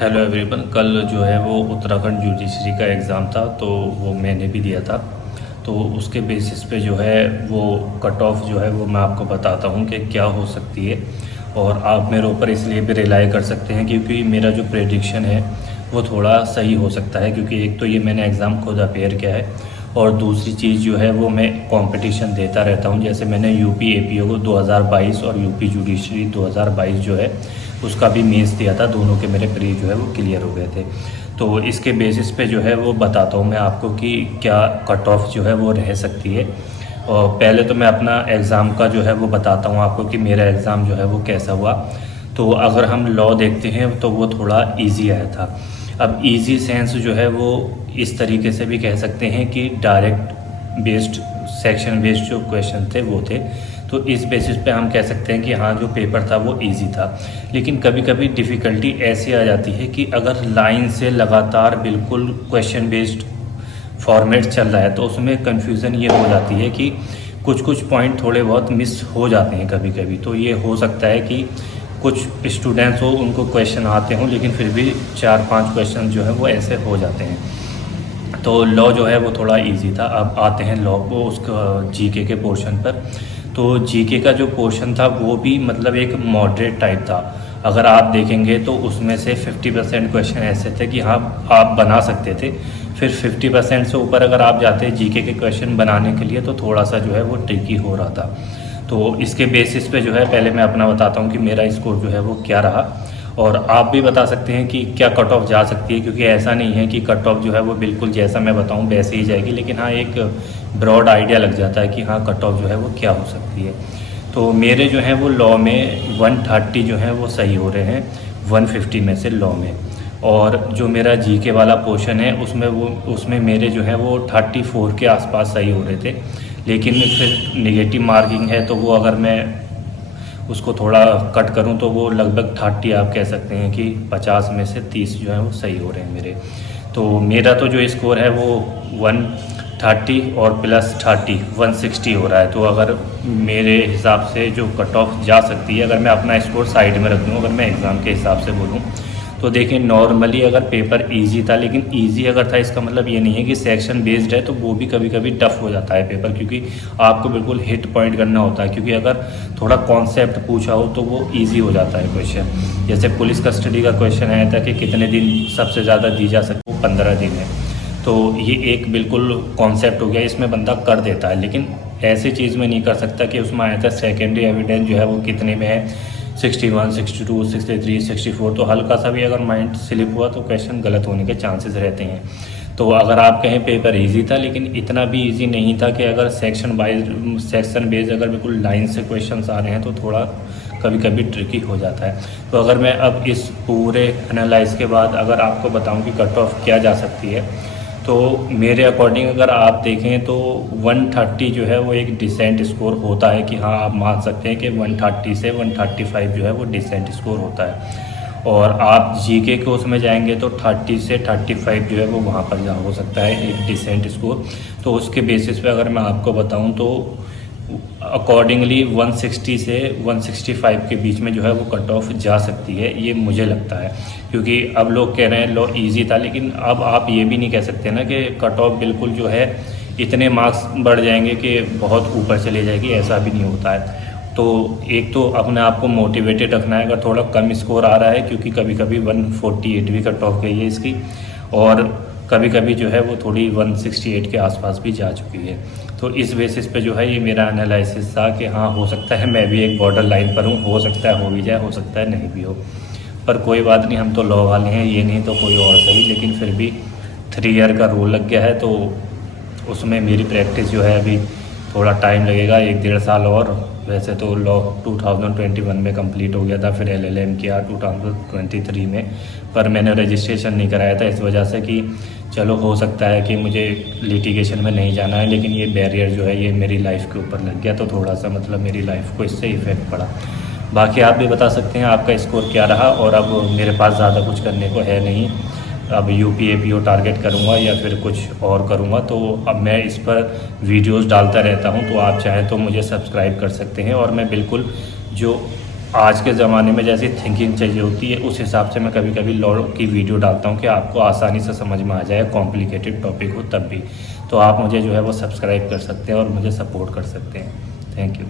Hello everyone. कल जो है वो उत्तराखंड जुडिशरी का एग्ज़ाम था, तो वो मैंने भी दिया था। तो उसके बेसिस पे जो है वो कट ऑफ जो है वो मैं आपको बताता हूँ कि क्या हो सकती है। और आप मेरे ऊपर इसलिए भी रिलाई कर सकते हैं क्योंकि मेरा जो प्रेडिक्शन है वो थोड़ा सही हो सकता है, क्योंकि एक तो ये मैंने एग्ज़ाम खुद अपेयर किया है और दूसरी चीज़ जो है वो मैं कंपटीशन देता रहता हूँ। जैसे मैंने यूपी एपीओ को 2022 और यूपी जुडिशरी 2022 जो है उसका भी मेंस दिया था। दोनों के मेरे प्री जो है वो क्लियर हो गए थे। तो इसके बेसिस पे जो है वो बताता हूँ मैं आपको कि क्या कट ऑफ जो है वो रह सकती है। और पहले तो मैं अपना एग्ज़ाम का जो है वो बताता हूँ आपको कि मेरा एग्ज़ाम जो है वो कैसा हुआ। तो अगर हम लॉ देखते हैं तो वो थोड़ा इजी आया था। अब इजी सेंस जो है वो इस तरीके से भी कह सकते हैं कि डायरेक्ट बेस्ड सेक्शन बेस्ड जो क्वेश्चन थे वो थे। तो इस बेसिस पे हम कह सकते हैं कि हाँ, जो पेपर था वो इजी था। लेकिन कभी कभी डिफ़िकल्टी ऐसी आ जाती है कि अगर लाइन से लगातार बिल्कुल क्वेश्चन बेस्ड फॉर्मेट चल रहा है तो उसमें कन्फ्यूज़न ये हो जाती है कि कुछ कुछ पॉइंट थोड़े बहुत मिस हो जाते हैं कभी कभी। तो ये हो सकता है कि कुछ स्टूडेंट्स हो उनको क्वेश्चन आते हों लेकिन फिर भी 4-5 क्वेश्चन जो है वो ऐसे हो जाते हैं। तो लॉ जो है वो थोड़ा इजी था। अब आते हैं लॉ को उसका जीके के पोर्शन पर। तो जीके का जो पोर्शन था वो भी मतलब एक मॉडरेट टाइप था। अगर आप देखेंगे तो उसमें से 50% क्वेश्चन ऐसे थे कि हाँ, आप बना सकते थे। फिर 50% से ऊपर अगर आप जाते जीके के क्वेश्चन बनाने के लिए तो थोड़ा सा जो है वो ट्रिकी हो रहा था। तो इसके बेसिस पे जो है पहले मैं अपना बताता हूँ कि मेरा स्कोर जो है वो क्या रहा, और आप भी बता सकते हैं कि क्या कट ऑफ जा सकती है। क्योंकि ऐसा नहीं है कि कट ऑफ जो है वो बिल्कुल जैसा मैं बताऊँ वैसे ही जाएगी, लेकिन हाँ, एक ब्रॉड आइडिया लग जाता है कि हाँ, कट ऑफ जो है वो क्या हो सकती है। तो मेरे जो है वो लॉ में 130 जो है वो सही हो रहे हैं 150 में से लॉ में। और जो मेरा जीके वाला पोर्शन है उसमें मेरे जो है वो 34 के आसपास सही हो रहे थे। लेकिन फिर नेगेटिव मार्किंग है तो वो अगर मैं उसको थोड़ा कट करूं तो वो लगभग 30, आप कह सकते हैं कि 50 में से 30 जो है वो सही हो रहे हैं मेरे। तो मेरा तो जो स्कोर है वो 130 और प्लस 30 160 हो रहा है। तो अगर मेरे हिसाब से जो कट ऑफ जा सकती है, अगर मैं अपना स्कोर साइड में रख दूँ, अगर मैं एग्ज़ाम के हिसाब से बोलूँ तो देखिए, नॉर्मली अगर पेपर इजी था, लेकिन इजी अगर था इसका मतलब ये नहीं है कि सेक्शन बेस्ड है तो वो भी कभी कभी टफ हो जाता है पेपर, क्योंकि आपको बिल्कुल हिट पॉइंट करना होता है। क्योंकि अगर थोड़ा कॉन्सेप्ट पूछा हो तो वो इजी हो जाता है क्वेश्चन। जैसे पुलिस कस्टडी का क्वेश्चन आया था कि कितने दिन सबसे ज़्यादा दी जा सकती, वो 15 दिन है। तो ये एक बिल्कुल कॉन्सेप्ट हो गया, इसमें बंदा कर देता है। लेकिन ऐसी चीज़ में नहीं कर सकता कि उसमें आया था सेकेंडरी एविडेंस जो है वो कितने में है, 61, 62, 63, 64। तो हल्का सा भी अगर माइंड स्लिप हुआ तो क्वेश्चन गलत होने के चांसेस रहते हैं। तो अगर आप कहें पेपर इजी था, लेकिन इतना भी इजी नहीं था कि अगर सेक्शन बेस्ड अगर बिल्कुल लाइन से क्वेश्चंस आ रहे हैं तो थोड़ा कभी कभी ट्रिकी हो जाता है। तो अगर मैं अब इस पूरे एनालाइज के बाद अगर आपको बताऊं कि कट ऑफ क्या जा सकती है, तो मेरे अकॉर्डिंग अगर आप देखें तो 130 जो है वो एक डिसेंट स्कोर होता है कि हाँ, आप मान सकते हैं कि 130 से 135 जो है वो डिसेंट स्कोर होता है। और आप जीके के उसमें जाएंगे तो 30 से 35 जो है वो वहाँ पर जा हो सकता है एक डिसेंट स्कोर। तो उसके बेसिस पे अगर मैं आपको बताऊँ तो अकॉर्डिंगली 160 से 165 के बीच में जो है वो कट ऑफ जा सकती है, ये मुझे लगता है। क्योंकि अब लोग कह रहे हैं लॉ इजी था, लेकिन अब आप ये भी नहीं कह सकते ना कि कट ऑफ बिल्कुल जो है इतने मार्क्स बढ़ जाएंगे कि बहुत ऊपर चले जाएगी, ऐसा भी नहीं होता है। तो एक तो अपने आप को मोटिवेटेड रखना है अगर थोड़ा कम स्कोर आ रहा है, क्योंकि कभी कभी 148 भी कट ऑफ गई है इसकी, और कभी कभी जो है वो थोड़ी 168 के आसपास भी जा चुकी है। तो इस बेसिस पे जो है ये मेरा एनालिसिस था कि हाँ, हो सकता है मैं भी एक बॉर्डर लाइन पर हूँ, हो सकता है हो भी जाए, हो सकता है नहीं भी हो। पर कोई बात नहीं, हम तो लॉ वाले हैं, ये नहीं तो कोई और सही। लेकिन फिर भी 3 ईयर का रूल लग गया है तो उसमें मेरी प्रैक्टिस जो है अभी थोड़ा टाइम लगेगा, 1-1.5 साल और। वैसे तो लॉ 2021 में कंप्लीट हो गया था, फिर एलएलएम किया 2023 में, पर मैंने रजिस्ट्रेशन नहीं कराया था इस वजह से कि चलो हो सकता है कि मुझे लिटिगेशन में नहीं जाना है। लेकिन ये बैरियर जो है ये मेरी लाइफ के ऊपर लग गया, तो थोड़ा सा मतलब मेरी लाइफ को इससे इफ़ेक्ट पड़ा। बाकी आप भी बता सकते हैं आपका स्कोर क्या रहा। और अब मेरे पास ज़्यादा कुछ करने को है नहीं, अब यूपी एपीओ टारगेट करूँगा या फिर कुछ और करूँगा। तो अब मैं इस पर वीडियोस डालता रहता हूँ, तो आप चाहें तो मुझे सब्सक्राइब कर सकते हैं। और मैं बिल्कुल जो आज के ज़माने में जैसी थिंकिंग चाहिए होती है, उस हिसाब से मैं कभी कभी लॉ की वीडियो डालता हूँ कि आपको आसानी से समझ में आ जाए, कॉम्प्लिकेटेड टॉपिक हो तब भी। तो आप मुझे जो है वो सब्सक्राइब कर सकते हैं और मुझे सपोर्ट कर सकते हैं। Thank you.